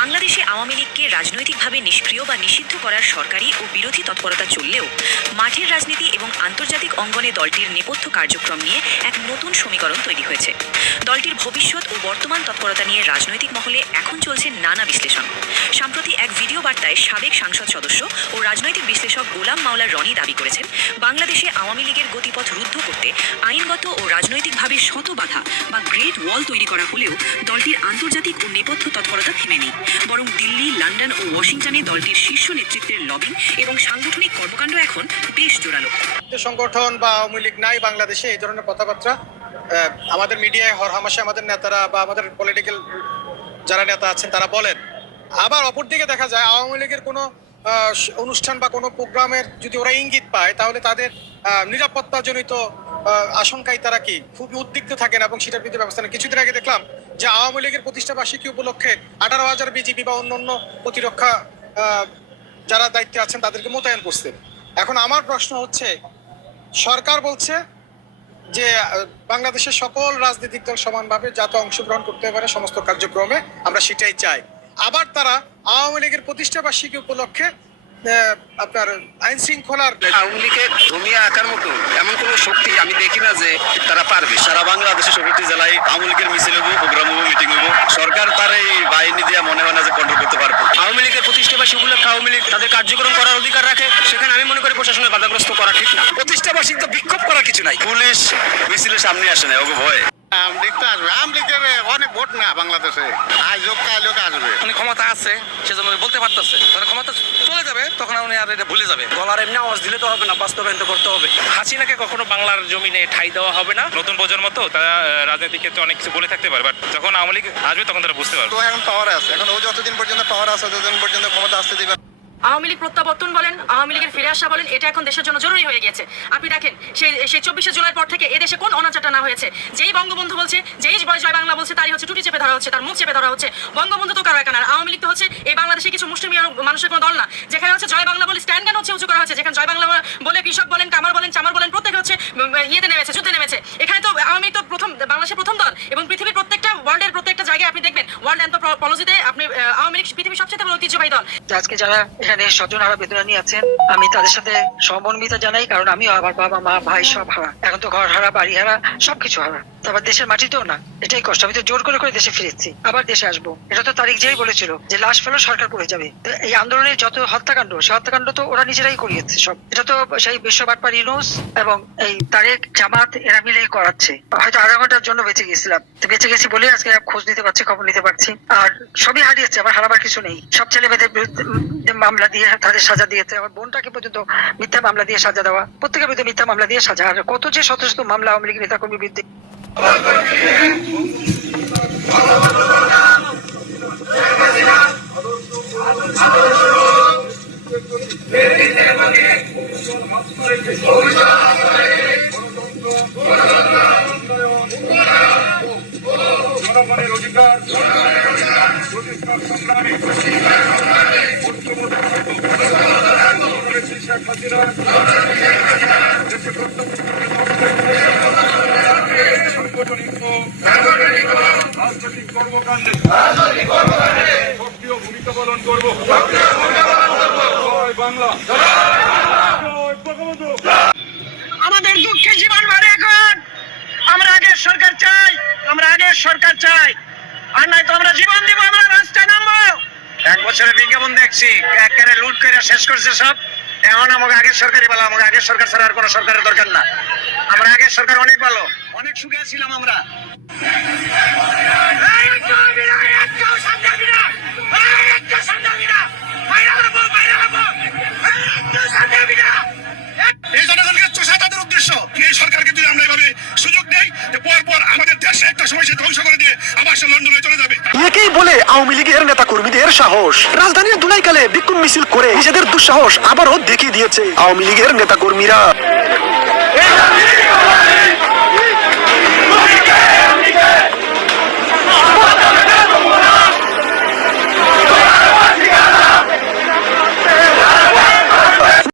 বাংলাদেশে আওয়ামী লীগকে রাজনৈতিকভাবে নিষ্ক্রিয় বা নিষিদ্ধ করার সরকারি ও বিরোধী তৎপরতা চললেও মাঠের রাজনীতি এবং আন্তর্জাতিক অঙ্গনে দলটির নেপথ্য কার্যক্রম নিয়ে এক নতুন সমীকরণ তৈরি হয়েছে। দলটির ভবিষ্যৎ ও বর্তমান তৎপরতা নিয়ে রাজনৈতিক মহলে এখন চলছে নানা বিশ্লেষণ। সম্প্রতি এক ভিডিও বার্তায় সাবেক সংসদ সদস্য ও রাজনৈতিক বিশ্লেষক গোলাম মাওলা রনি দাবি করেছেন, বাংলাদেশে আওয়ামী লীগের গতিপথ রুদ্ধ করতে আইনগত ও রাজনৈতিকভাবে শত বাধা বা গ্রেট ওয়াল তৈরি করা হলেও দলটির আন্তর্জাতিক ও নেপথ্য তৎপরতা থেমে নেই, বরং দিল্লি, লন্ডন ও ওয়াশিংটনে দলটির শীর্ষ নেতৃত্বের লবিং এবং সাংগঠনিক কর্মকাণ্ড এখন বেশ জোরালো। সংগঠন বা আওয়ামী লীগ নাই বাংলাদেশে, এই ধরনের কথাবার্তা আমাদের মিডিয়ায় হরহামেশা আমাদের নেতারা বা আমাদের পলিটিক্যাল যারা নেতা আছেন তারা বলেন। আবার অপরদিকে দেখা যায় আওয়ামী লীগের কোনো অনুষ্ঠান বা কোনো প্রোগ্রামের যদি ওরা ইঙ্গিত পায় তাহলে তাদের নিরাপত্তাজনিত আশঙ্কায় তারা কি খুবই উদ্বিগ্ন থাকেন এবং সেটার বিরুদ্ধে ব্যবস্থা নেন। কিছুদিন আগে দেখলাম যে আওয়ামী লীগের প্রতিষ্ঠা বার্ষিকী উপলক্ষে 18,000 বিজিবি বা অন্যান্য প্রতিরক্ষা যারা দায়িত্বে আছেন তাদেরকে মোতায়েন করছে। এখন আমার প্রশ্ন হচ্ছে, সরকার বলছে যে বাংলাদেশের সকল রাজনৈতিক দল সমানভাবে যাতে অংশগ্রহণ করতে পারে সমস্ত কার্যক্রমে, আমরা সেটাই চাই। আবার তারা আওয়ামী লীগের প্রতিষ্ঠা বার্ষিকী উপলক্ষে আপনার আইন শৃঙ্খলার আওয়ামী লীগের জমিয়ে আঁকার মতো এমন কোনো শক্তি আমি দেখি না যে তারা পারবে। সারা বাংলাদেশের 67 জেলায় আওয়ামী লীগের মিছিল হবো, প্রোগ্রাম হবো, মিটিং হবো, সরকার তার এই বাহিনী দিয়ে মনে হয় না যে কন্ট্রোল করতে পারবে। আওয়ামী লীগের প্রতিষ্ঠা বার্ষিকী উপলক্ষে আওয়ামী লীগ তাদের কার্যক্রম করার অধিকার রাখে, সেখানে আমি মনে করি প্রশাসনের বাধাগ্রস্ত করা ঠিক না। প্রতিষ্ঠা বার্ষিকী তো বিক্ষোভ করার কিছু নাই, পুলিশ মিছিলের সামনে আসে না, ওকে ভয়। আওয়ামী লীগ তো আসবে, আওয়ামী লীগের অনেক ভোট না বাংলাদেশে, আজ হোক কাল হোক আসবে। উনি ক্ষমতা আছে সেজন্য বলতে পারতেছে, তাহলে ক্ষমতা চলে যাবে তখন উনি আর এটা ভুলে যাবে। গলার এমনি আওয়াজ দিলে তো হবে না, বাস্তবায়ন তো করতে হবে। হাসিনাকে কখনো বাংলার জমিনে ঠাঁই দেওয়া হবে না। নতুন প্রজন্ম তো তারা রাজনৈতিক ক্ষেত্রে অনেক কিছু বলে থাকতে পারে, বাট যখন আওয়ামী লীগ আসবে তখন তারা বুঝতে পারবে। তো এখন পাওয়ার আছে, এখন ও যতদিন পর্যন্ত পাওয়ার আছে ততদিন পর্যন্ত ক্ষমতা আসতে দিবে। আওয়ামী লীগ প্রত্যাবর্তন বলেন, আওয়ামী লীগের ফিরে আসা বলেন, এটা এখন দেশের জন্য জরুরি হয়ে গেছে। আপনি দেখেন সেই 24শে জুলাইয়ের পর থেকে এদেশে কোন অনাচারটা না হয়েছে। যেই বঙ্গবন্ধু বলছে, যেই জয় বাংলা বলছে, তারই হচ্ছে টুটি চেপে ধরা হচ্ছে, তার মুখ চেপে ধরা হচ্ছে। বঙ্গবন্ধু তো কারো একা না, আওয়ামী লীগ তো হচ্ছে এই বাংলাদেশে কিছু মুসলিম মানুষের কোনো দল না, যেখানে হচ্ছে জয় বাংলা বলে স্ট্যান্ড হচ্ছে উঁচু করা হচ্ছে, যেখানে জয় বাংলা বলে কৃষক বলেন, কামার বলেন, চামার বলেন, প্রত্যেকে হচ্ছে ইয়েতে নেমেছে, যুদ্ধে নেমেছে। এখানে তো আওয়ামী লীগ তো বাংলাদেশের প্রথম দল, এবং পৃথিবীর প্রত্যেকটা ওয়ার্ল্ডের প্রত্যেকটা জায়গায় আপনি দেখবেন ওয়ার্ল্ড অ্যানথ্রোপোলজিতে আপনি আওয়ামী লীগ পৃথিবীর সবচেয়ে বড় ঐতিহ্যবাহী দল। আজকে যারা এখানে স্বজনহারা বেদনানি আছেন, আমি তাদের সাথে সহমর্মিতা জানাই, কারণ আমিও আমার বাবা মা ভাই সব হারা, এখন তো ঘর হারা, বাড়ি হারা, সবকিছু হারা। তারপর দেশের মাটিতেও না, এটাই কষ্ট। আমি তো জোর করে করে দেশে ফিরেছি, আবার দেশে আসবো। এটা তো তারিখ যেই বলেছিল যে লাশ ফেলো সরকার পড়ে যাবে। এই আন্দোলনের যত হত্যাকাণ্ড, সেই হত্যাকাণ্ড তো ওরা নিজেরাই করিয়েছে সব। এটা তো সেই বিশ্ববাটপার ইউনূস এবং এই তারেক জামাত এরা মিলেই করাচ্ছে। হয়তো আধা ঘন্টার জন্য বেঁচে গেছিলাম, বেঁচে গেছি বলে আজকে খোঁজ নিতে পারছি, খবর নিতে পারছি। আর সবই হারিয়েছে, আমার হারাবার কিছু নেই। সব ছেলে মেয়েদের বিরুদ্ধে মামলা দিয়ে তাদের সাজা দিয়েছে। আমার বোনটাকে পর্যন্ত মিথ্যা মামলা দিয়ে সাজা দেওয়া, প্রত্যেকের বিরুদ্ধে মিথ্যা মামলা দিয়ে সাজা। আর কত যে শত শত মামলা আওয়ামী লীগ নেতাকর্মীর বিরুদ্ধে। জনগণের অধিকার প্রতিষ্ঠার সংগ্রামে শেখ হাসিনা দেশে সাংগঠনিক ও রাজনৈতিক কর্মকাণ্ডে সক্রিয় ভূমিকা পালন করব। জয় বাংলা, জয় বঙ্গবন্ধু। আমাদের দুঃখে জীবন ভরে এখন আমরা আগের সরকার চাই, আমরা আগের সরকার চাই। আর নাই তো আমরা জীবন দিব, আমরা রাস্তায় নামবো। 1 বছরের বিজ্ঞাপন দেখছি, একেবারে লুট করে শেষ করছে সব। এখন আমাকে আগের সরকারই ভালো, আমাকে আগের সরকার ছাড়া আর কোনো সরকারের দরকার না। আমরা আগের সরকার অনেক ভালো, অনেক সুখে ছিলাম আমরা। এই জনগণকে চোষা তাদের উদ্দেশ্য। এই সরকারকে যদি আমরা এভাবে সুযোগ দেই, পর আমাদের দেশে একটা সময় সে ধ্বংস করে দিয়ে আবার সে লন্ডনে চলে যাবে। একেই বলে আওয়ামী লীগের নেতা কর্মীদের সাহস। রাজধানীর দুলাইকালে বিক্ষোভ মিছিল করে নিজেদের দুঃসাহস আবারও দেখিয়ে দিয়েছে আওয়ামী লীগের নেতা কর্মীরা।